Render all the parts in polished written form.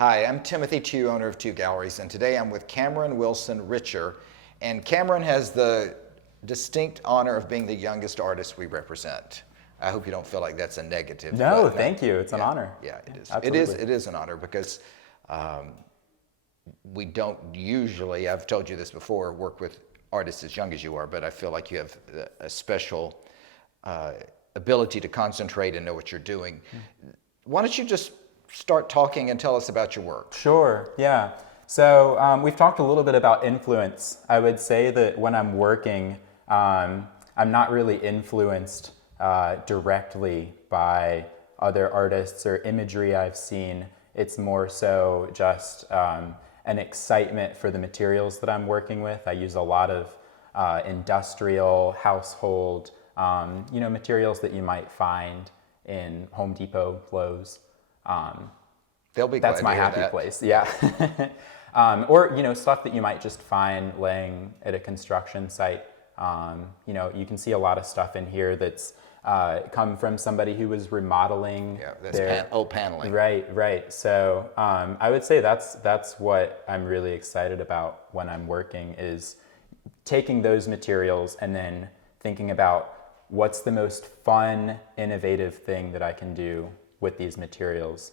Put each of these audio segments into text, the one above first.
Hi, I'm Timothy Tew, owner of TEW Galleries, and today I'm with Cameron Wilson Ritcher. And Cameron has the distinct honor of being the youngest artist we represent. I hope you don't feel like that's a negative. No, but thank you. It's an honor. Yeah, it is. Absolutely. It is an honor because we don't usually, I've told you this before, work with artists as young as you are, but I feel like you have a special ability to concentrate and know what you're doing. Why don't you just start talking and tell us about your work? Sure, yeah. So we've talked a little bit about influence. I would say that when I'm working, I'm not really influenced directly by other artists or imagery I've seen. It's more so just an excitement for the materials that I'm working with. I use a lot of industrial, household, materials that you might find in Home Depot, Lowe's. They'll be That's glad my to hear happy that. place, yeah. Or stuff that you might just find laying at a construction site. You can see a lot of stuff in here that's come from somebody who was remodeling. Yeah, that's old paneling. Right. So I would say that's what I'm really excited about when I'm working, is taking those materials and then thinking about what's the most fun, innovative thing that I can do with these materials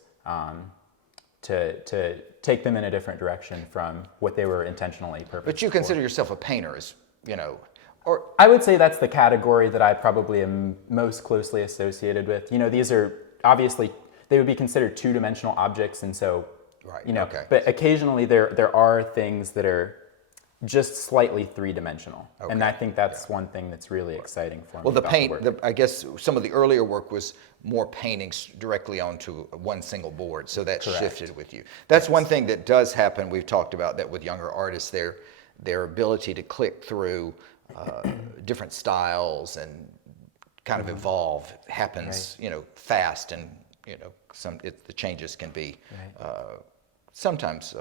to take them in a different direction from what they were intentionally purposed But you consider yourself a painter, or I would say that's the category that I probably am most closely associated with. These are obviously, they would be considered two-dimensional objects, and so, right, okay. But occasionally there are things that are just slightly three-dimensional, okay. And I think that's one thing that's really exciting for me. Well, the paint, I guess some of the earlier work was more paintings directly onto one single board, so that shifted with you. That's one thing that does happen. We've talked about that with younger artists, their ability to click through different styles and kind of evolve happens, fast, and the changes can be sometimes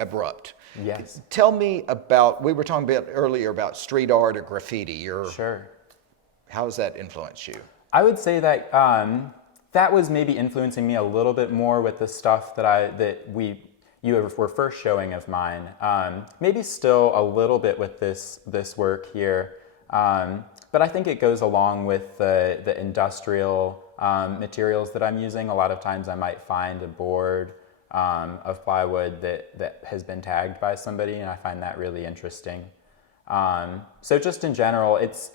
abrupt. Yes. Tell me about, we were talking about earlier about street art or graffiti. Sure. How has that influenced you? I would say that that was maybe influencing me a little bit more with the stuff you were first showing of mine. Maybe still a little bit with this work here, but I think it goes along with the industrial materials that I'm using. A lot of times I might find a board of plywood that has been tagged by somebody, and I find that really interesting. So just in general, it's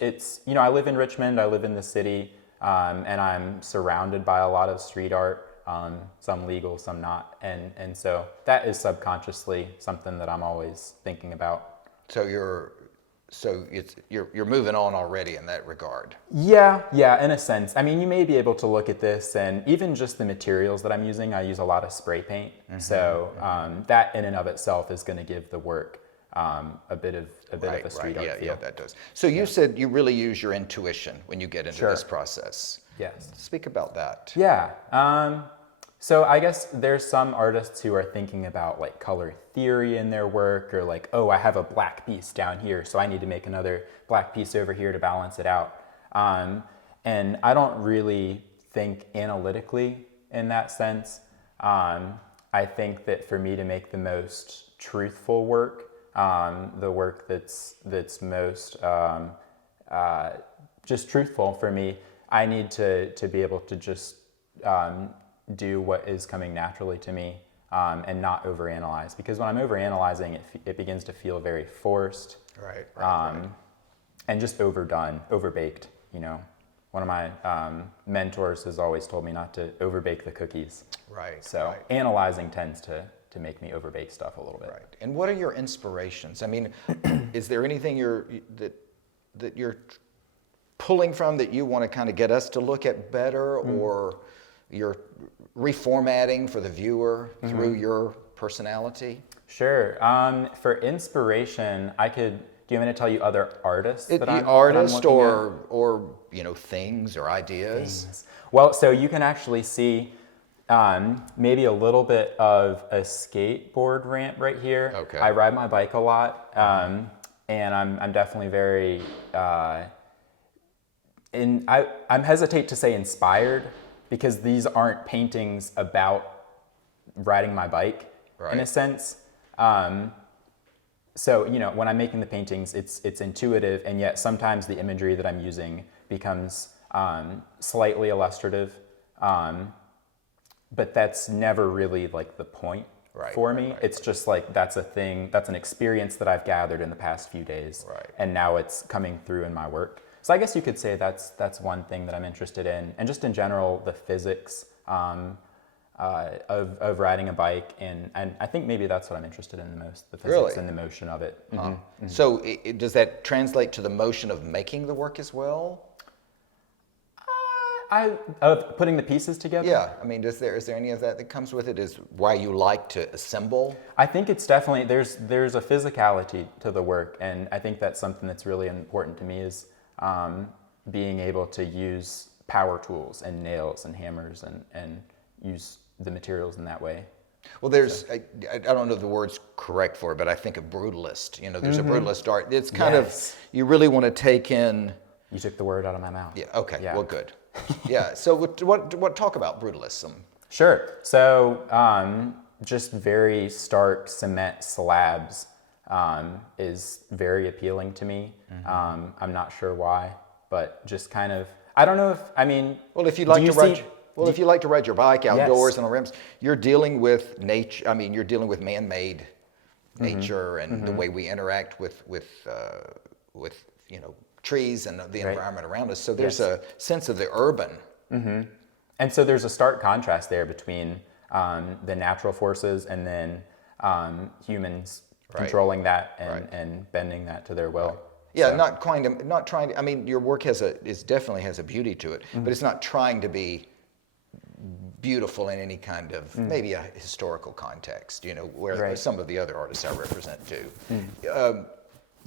I live in Richmond, I live in the city, and I'm surrounded by a lot of street art. Some legal, some not, and so that is subconsciously something that I'm always thinking about. So you're moving on already in that regard. Yeah, in a sense. I mean, you may be able to look at this, and even just the materials that I'm using, I use a lot of spray paint. So that in and of itself is going to give the work a bit of a street art feel. Yeah, that does. So you said you really use your intuition when you get into this process. Yes. Speak about that. Yeah. So I guess there's some artists who are thinking about like color theory in their work, or like, oh, I have a black piece down here, so I need to make another black piece over here to balance it out. And I don't really think analytically in that sense. I think that for me to make the most truthful work, the work that's most just truthful for me, I need to be able to just do what is coming naturally to me, and not overanalyze. Because when I'm overanalyzing, it begins to feel very forced, right. And just overdone, overbaked. One of my mentors has always told me not to overbake the cookies. Right. So analyzing tends to make me overbake stuff a little bit. Right. And what are your inspirations? I mean, is there anything that you're pulling from that you want to kind of get us to look at better, or you're reformatting for the viewer through your personality? Sure. For inspiration, do you want me to tell you other artists that I'm or things or ideas? Things. Well, so you can actually see maybe a little bit of a skateboard ramp right here. Okay. I ride my bike a lot, and I'm definitely very I'm hesitate to say inspired, because these aren't paintings about riding my bike in a sense. So, when I'm making the paintings, it's intuitive, and yet sometimes the imagery that I'm using becomes slightly illustrative, but that's never really like the point for me. It's just like that's an experience that I've gathered in the past few days, and now it's coming through in my work. So I guess you could say that's one thing that I'm interested in, and just in general, the physics of riding a bike, and I think maybe that's what I'm interested in the most, the physics and the motion of it. So does that translate to the motion of making the work as well? Of putting the pieces together? Yeah, I mean, is there any of that comes with it? Is why you like to assemble? I think it's definitely, there's a physicality to the work, and I think that's something that's really important to me is being able to use power tools and nails and hammers and use the materials in that way. Well, there's, I don't know if the word's correct for it, but I think a brutalist, there's a brutalist art. It's kind of, you really want to take in. You took the word out of my mouth. Yeah, okay, well, good. Yeah, so what talk about brutalism? Sure, so just very stark cement slabs is very appealing to me. I'm not sure why, but just kind of, I don't know if, I mean, well, if you like to ride, if you like to ride your bike outdoors and on rims, you're dealing with nature. I mean, you're dealing with man-made nature and the way we interact with trees and the environment around us. So there's a sense of the urban. And so there's a stark contrast there between the natural forces and then humans controlling that and bending that to their will. Yeah, not trying to. I mean, your work definitely has a beauty to it, but it's not trying to be beautiful in any kind of maybe a historical context. Where some of the other artists I represent do.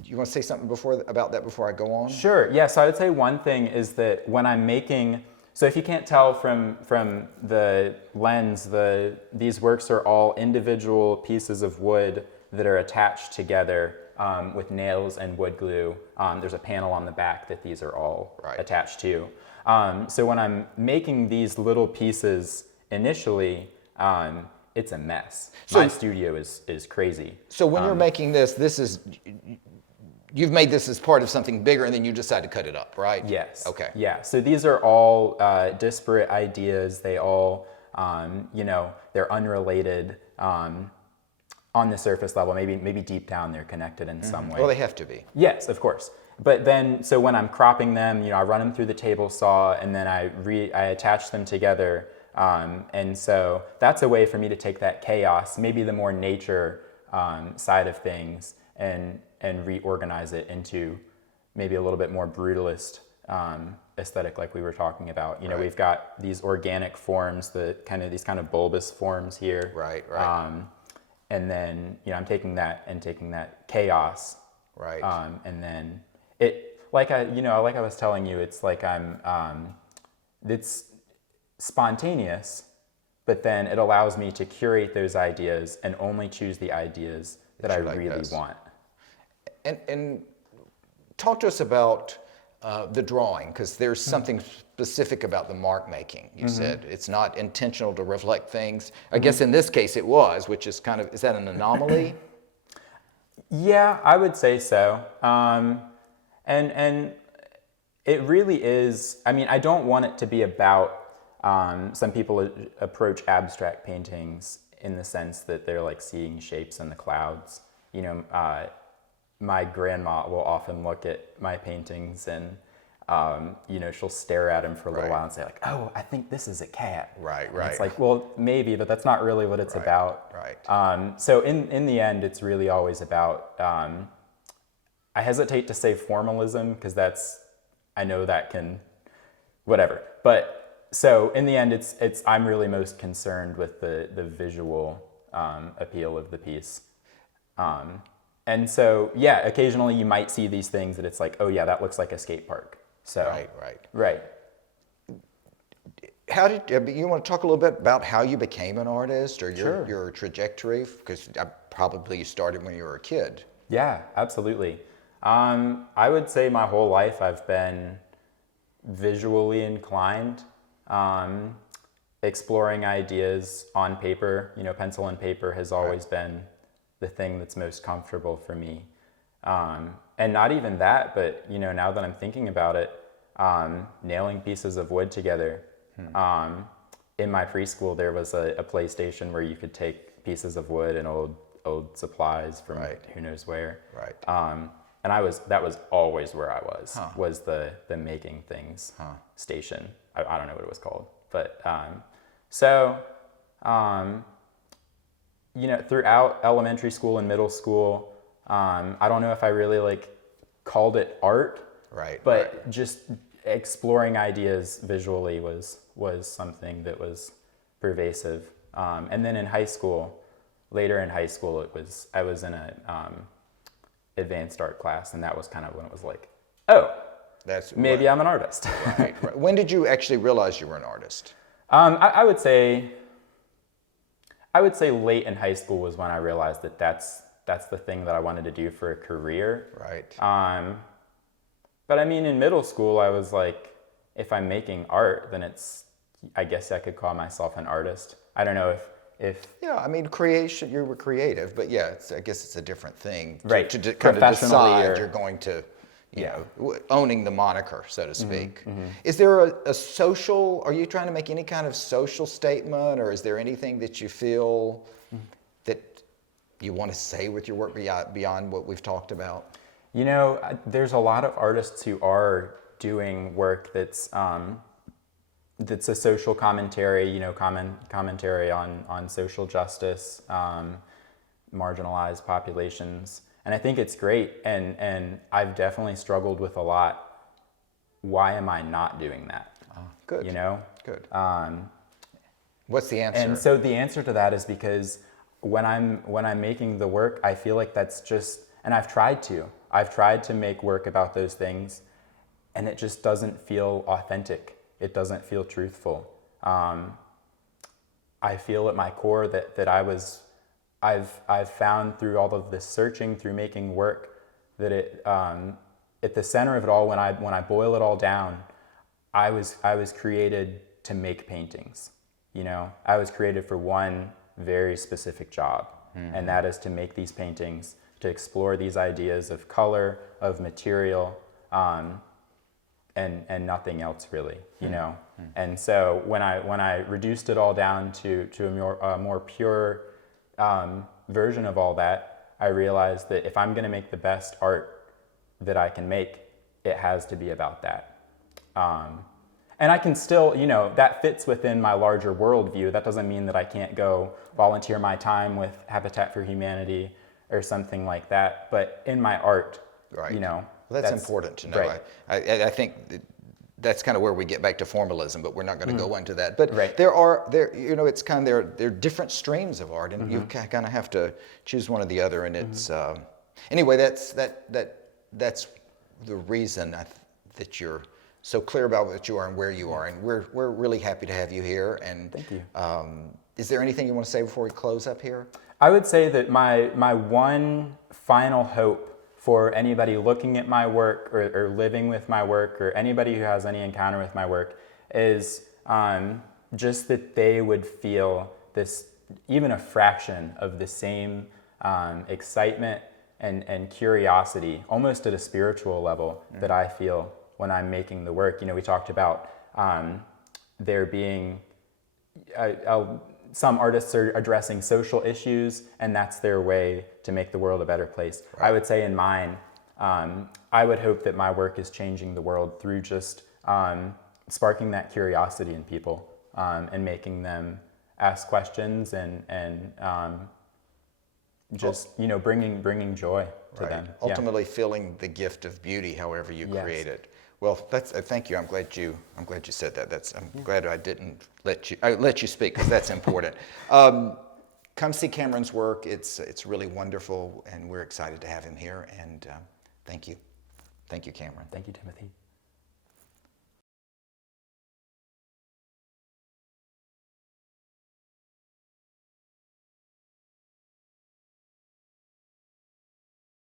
You want to say something about that before I go on? Sure. Yeah. So I would say one thing is that when I'm making, so if you can't tell from the lens, these works are all individual pieces of wood that are attached together with nails and wood glue. There's a panel on the back that these are all attached to. So when I'm making these little pieces initially, it's a mess. So, my studio is crazy. So when you're making this you've made this as part of something bigger, and then you decide to cut it up, right? Yes. Okay. Yeah. So these are all disparate ideas. They all, they're unrelated on the surface level. Maybe deep down they're connected in some way. Well, they have to be. Yes, of course. But then, so when I'm cropping them, I run them through the table saw, and then I attach them together. And so that's a way for me to take that chaos, maybe the more nature side of things, and reorganize it into maybe a little bit more brutalist aesthetic, like we were talking about. We've got these organic forms, these kind of bulbous forms here. Right. And then I'm taking that chaos. Right. And then it, like I was telling you, it's like it's spontaneous, but then it allows me to curate those ideas and only choose the ideas that I really want. And talk to us about the drawing, because there's something specific about the mark making. You said it's not intentional to reflect things. I guess in this case it was, which is is that an anomaly? Yeah, I would say so. And it really is. I mean, I don't want it to be about. Some people approach abstract paintings in the sense that they're like seeing shapes in the clouds. My grandma will often look at my paintings and, she'll stare at him for a little while and say like, "Oh, I think this is a cat." Right. And it's like, well, maybe, but that's not really what it's about. Right. So in the end, it's really always about, I hesitate to say formalism because I know that can, whatever. But so in the end, I'm really most concerned with the visual appeal of the piece. And so, yeah, occasionally you might see these things that it's like, oh yeah, that looks like a skate park. So right. How did you want to talk a little bit about how you became an artist or your trajectory? Because probably you started when you were a kid. Yeah, absolutely. I would say my whole life I've been visually inclined. exploring ideas on paper, pencil and paper has always been the thing that's most comfortable for me. And not even that, but now that I'm thinking about it, nailing pieces of wood together. In my preschool, there was a PlayStation where you could take pieces of wood and old supplies from who knows where. Right. And that was always where I was the making things station. I don't know what it was called, but throughout elementary school and middle school, I don't know if I really called it art, but just exploring ideas visually was something that was pervasive. And then in high school, later in high school, I was in a advanced art class, and that was kind of when it was like, oh, maybe I'm an artist. Right. When did you actually realize you were an artist? I would say late in high school was when I realized that that's the thing that I wanted to do for a career. Right. But I mean, in middle school, I was like, if I'm making art, then I guess I could call myself an artist. I don't know if yeah, I mean, creation, you were creative, but yeah, I guess it's a different thing to kind of decide you're going to, owning the moniker, so to speak. Is there a social, are you trying to make any kind of social statement, or is there anything that you feel that you want to say with your work beyond what we've talked about? There's a lot of artists who are doing work that's a social commentary, commentary on social justice, marginalized populations. And I think it's great. And I've definitely struggled with a lot. Why am I not doing that? Good. Good. What's the answer? And so the answer to that is because when I'm making the work, I feel like that's just, and I've tried to make work about those things, and it just doesn't feel authentic. It doesn't feel truthful. I feel at my core that I've found through all of this searching, through making work, that at the center of it all, when I boil it all down, I was created to make paintings. I was created for one very specific job, and that is to make these paintings, to explore these ideas of color, of material, and nothing else really, And so when I reduced it all down to a more pure version of all that, I realized that if I'm going to make the best art that I can make, it has to be about that. And I can still, that fits within my larger worldview. That doesn't mean that I can't go volunteer my time with Habitat for Humanity or something like that. But in my art, Well, that's important to know. Right. I think that's kind of where we get back to formalism, but we're not going to go into that. But there it's kind of there are different streams of art, and you kind of have to choose one or the other. And it's anyway. That's the reason that you're so clear about what you are and where you are, and we're really happy to have you here. And thank you. Is there anything you want to say before we close up here? I would say that my one final hope for anybody looking at my work or living with my work, or anybody who has any encounter with my work, is just that they would feel this, even a fraction of the same excitement and curiosity, almost at a spiritual level, that I feel when I'm making the work. We talked about there being some artists are addressing social issues, and that's their way to make the world a better place. Right. I would say in mine, I would hope that my work is changing the world through just sparking that curiosity in people, and making them ask questions and just bringing joy to them. Ultimately, feeling the gift of beauty, however you create it. Well, thank you. I'm glad you said that. I'm glad I didn't let you speak, because that's important. Come see Cameron's work. It's really wonderful, and we're excited to have him here. And thank you, Cameron. Thank you, Timothy.